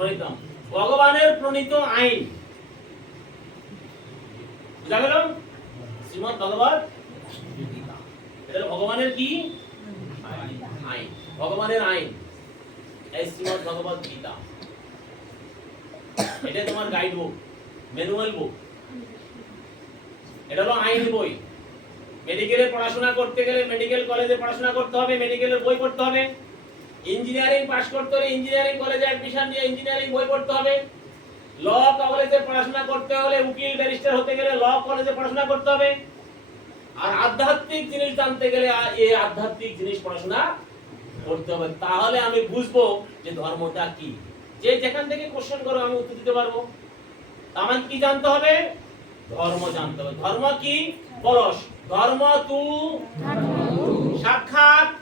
প্রণীতম। ভগবানের প্রণীত আইন। বুঝা গেল? শ্রীমদ ভগবত? ভগবানের কি? আইন। ভগবানের আইন। এই শ্রীমদ ভগবত গীতা। এটা তোমার গাইড বুক ম্যানুয়াল বুক এটা হলো আইন বই। মেডিকেলে পড়াশোনা করতে গেলে মেডিকেল কলেজে পড়াশোনা করতে হবে মেডিকেলের বই পড়তে হবে। ইঞ্জিনিয়ারিং পাস করতে হলে ইঞ্জিনিয়ারিং কলেজে অ্যাডমিশন নিয়ে ইঞ্জিনিয়ারিং বই পড়তে হবে। ল কলেজে পড়াশোনা করতে হলে উকিল ব্যারিস্টার হতে গেলে ল কলেজে পড়াশোনা করতে হবে। আর আধ্যাত্মিক জিনিস জানতে গেলে এই আধ্যাত্মিক জিনিস পড়াশোনা করতে হবে। তাহলে আমি বুঝব যে ধর্মটা কি। যে যেখান থেকে কোশ্চেন করো, আমি উত্তর দিতে পারব। আমার কি জানতে হবে? ধর্ম জানতে হবে। ধর্ম কি? বলস ধর্ম তু? সাক্ষাৎ।